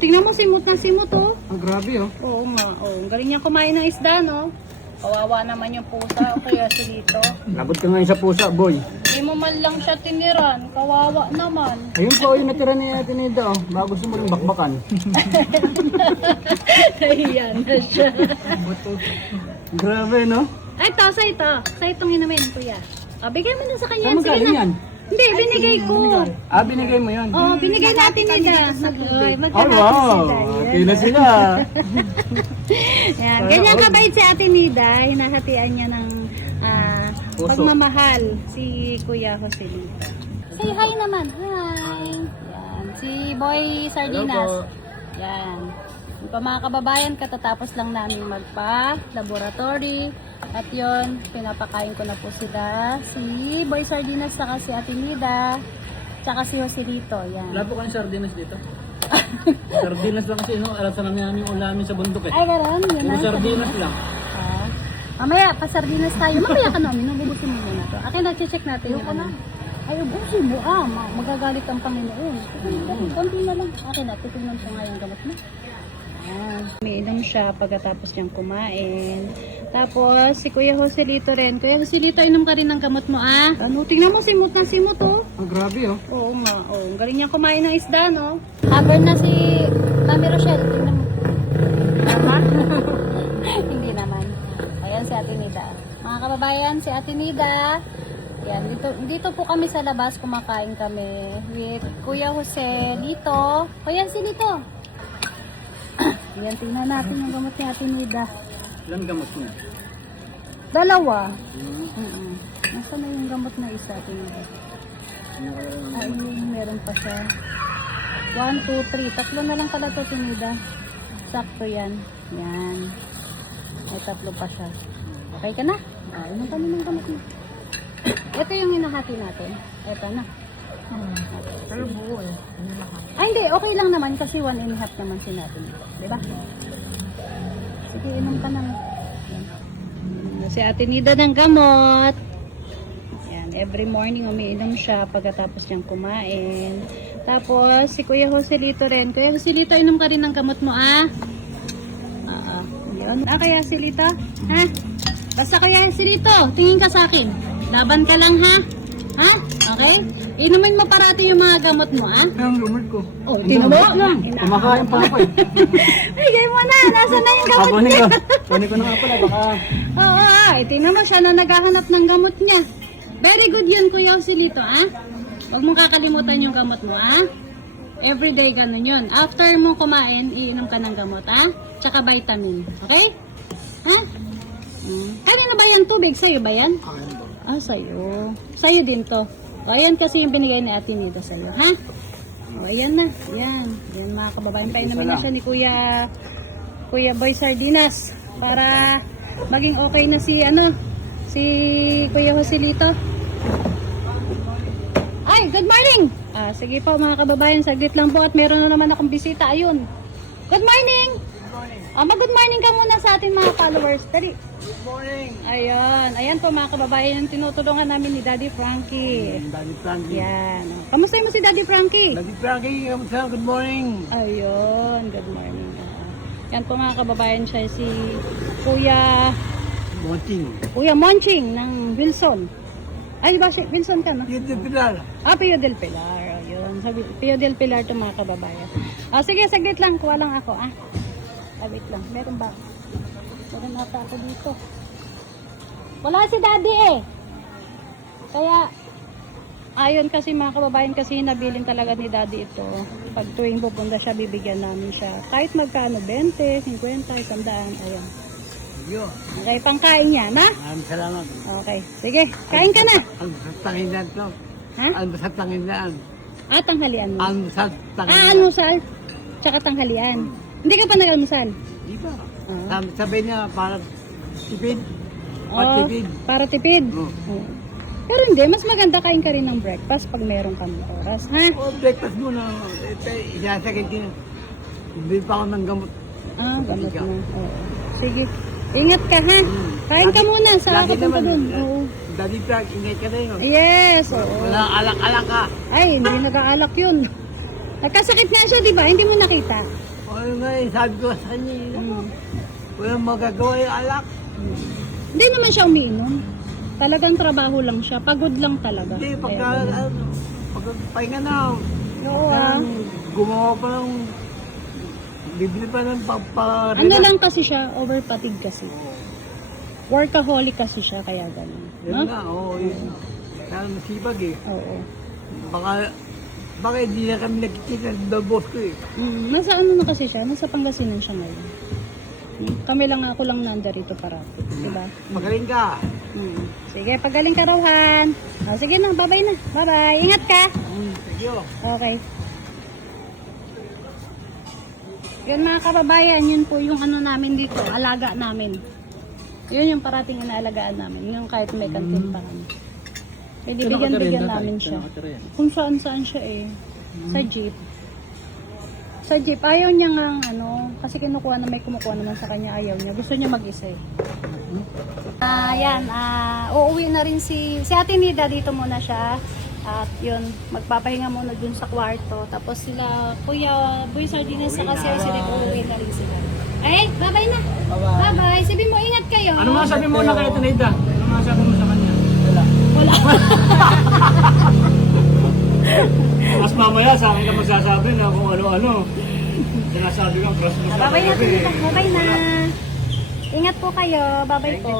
tingnan mo, simot na simot, oh. Grabe, oh. Oo nga, oh. Ang galing niya kumain ng isda, no? Kawawa naman yung pusa, o kaya si Lito. Labot ka ngayon sa pusa, boy. Hindi mo man lang siya tiniran, kawawa naman. Ayun po, yung natira ni Tinida, oh. Bago gusto mo rin bakbakan. Ayan na siya. Grabe, no? Ay, ito, sa itong inumin, kuya. Bigay mo na sa kanya. Saan magaling yan? Hindi, binigay ko. Binigay mo yun. Oh, binigay natin nila. Ay, Oh, magkalapit wow. sila. Okay na sila. Yan. Ganyan kabait si Ate Nida. Hinahatian niya ng Puso. pagmamahal si Kuya Joselito. Say hi naman. Hi. Yan. Si Boy Sardinas. Yan. Yung pa mga kababayan, katatapos lang namin magpa-laboratory. At yon, pinapakain ko na po sila. Si Boy Sardinas, saka si Ate Nida, saka si Joselito. Yan. Wala po kayong sardinas dito. Sardinas lang kasi, no? Alam sa namin yung ulamin sa bundok, eh. Ay, garon. Yun Yung na. sardinas lang. Mamaya, pa-sardinas tayo. Mamaya ka namin, ubusin mo muna to. Akin, nag-check natin yung ano. Ay, ubusin mo. Magagalit ang Panginoon. Konti na lang. Akin na, titignan ko nga yung gamot mo. Umiinom siya pagkatapos niyang kumain. Tapos, si Kuya Joselito rin. Kuya Joselito, inom ka rin ng gamot mo, ah. Ano, tingnan mo, simot na simot, oh. Grabe, oh. Oo nga, oh. Ang galing niya kumain ng isda, no? Habang na si Mami Rochelle, tingnan mo. Tama? Hindi naman. Ayan si Ate Nida. Mga kababayan, si Ate Nida. Yan, dito po kami sa labas, kumakain kami with Kuya Joselito. Kuya Joselito. Yan, tingnan natin yung gamot ni Ate Nida. Ilan gamot niya? Dalawa. Nasaan na yung gamot na isa, Ate Nida? Ay, meron pa siya. 1, 2, 3. Tatlo na lang pala ito, Ate Nida. Sakto yan. Yan. May tatlo pa siya. Okay ka na? Inom ka na ng gamot mo. Ito yung hinahati natin. Ito na. Pero buo, eh. Ay, hindi. Okay lang naman kasi 1 and a half naman sinatin. Diba? Sige, inom ka na. Si Ate Nida ng gamot. Yan, every morning umiinom siya pagkatapos niyang kumain. Tapos, si Kuya Joselito rin. Kuya Joselito, inom ka rin ng gamot mo, ah. Yun. Kaya Joselito? Ha? Basta Kuya Joselito, tingin ka sa akin. Laban ka lang, ha? Ha? Okay? Inumin mo parati yung mga gamot mo, ha? Ang lumot ko. Oh, tinubo lang. Kumakain pa ako, eh. Bigay mo na. Nasaan na yung gamot niya? Kunin ko na nga pala, baka... Oo, tingnan mo siya na naghahanap ng gamot niya. Very good yun, Kuya Joselito, ha? Huwag mong kakalimutan yung gamot mo, ha? Everyday ganun yun. After mo kumain, iinom ka ng gamot, ha? Tsaka vitamin. Okay? Ha? Kanino ba yan tubig? Sa'yo ba yan? Sa'yo. Sa'yo din to. O, ayan kasi yung binigay ni Ate Nida sa'yo, ha? O, ayan na. Ayan. Ayan mga kababayan. Painumin na siya ni Kuya Boy Sardinas para maging okay na si Kuya Joselito. Ay, good morning! Sige po mga kababayan, saglit lang po at meron na naman akong bisita. Ayun. Good morning! Mag-good morning ka muna sa ating mga followers. Dali. Good morning! Ayan. Ayan po mga kababayan, yung tinutulungan namin ni Daddy Frankie. Daddy Frankie. Yan. Kamusta mo si Daddy Frankie? Daddy Frankie, kamusta? Good morning! Ayun. Good morning. Yan po mga kababayan, siya si Kuya Monching ng Wilson. Ay, ba si Wilson ka, no? Pio del Pilar. Pio del Pilar. Ayun. Sabi, Pio del Pilar to mga kababayan. Sige, saglit lang. Kuha lang ako, wait lang. Meron ba? Meron ata ako dito. Wala si Daddy, eh. Kaya, ayun kasi mga kababayan, kasi nabiling talaga ni Daddy ito. Pag tuwing pupunta siya, bibigyan namin siya. Kahit magkano, 20, 50, 100. Ayun. Okay, pangkain niya, na? Maraming salamat. Okay, sige. Kain ka na. Ang sa tanginan to. Ha? Ang sa tanginan. Tanghalian mo. Ang sa tanginan. Almusal. Tsaka tanghalian. Hindi ka pa nag-almusal? Di ba? Sabi niya, para tipid. Para tipid. Oo. Pero hindi, mas maganda kain ka rin ng breakfast pag meron kang oras, ha? Breakfast muna. Isasakit ko. Hindi pa ako ng gamot. Gamot na. Oo. Sige. Ingat ka, ha? Kain ka muna sa ako punta dun. Oo. Daddy Frank, ingat ka na yun. Yes, oo. Wala alak-alak ka. Ay, hindi nag-aalak yun. Nagkasakit nga siya, di ba? Hindi mo nakita. Ano nga eh, sabi ko sa kanya, walang magagawa yung alak. Hindi naman siya umiinom. Talagang trabaho lang siya. Pagod lang talaga. Hindi, pagka, Kaya, pagpahinga na, oo ah. gumawa pa ng, bibili pa ng Ano lang kasi siya, overpatig kasi. Workaholic kasi siya, kaya ganun. Yun No? nga, oo. Yun. Kaya masibag eh. Oo. Baka hindi na kami nagkikita ng boss ko eh. Nasa ano na kasi siya, nasa Pangasinan siya ngayon. Kami lang, ako lang nandarito parati. Diba? Magaling ka. Sige, pagaling ka, Rohan. Sige na, bye-bye na. Bye-bye. Ingat ka. Thank you. Okay. Yun mga kababayan, yun po yung ano namin dito, alaga namin. Yun yung parating inaalagaan namin, yung kahit may kantin pa kami. Binibigyan namin siya. Kung saan siya eh. Sa jeep. Sa jeep, ayaw niya nga ano, kasi kinukuha na may kumukuha naman sa kanya, ayaw niya. Gusto niya mag-isa eh. Yan, uuwi na rin si Ate Nida, dito muna siya. At yun, magpapahinga muna dun sa kwarto. Tapos sila, Kuya Boy Sardinas sa kasi sila, uuwi na rin sila. Ay, bye-bye na. Bye-bye. Sabi mo, ingat kayo. Ano mga sabi mo na kay Tinida? Ano mga sabi mo sa kanya? Wala. Mas mamaya sa akin ka magsasabi na kung ano-ano. Sinasabi kang crush mo sa Bye-bye na, gabi. Tita. Bye-bye na. Ingat po kayo. Bye-bye po.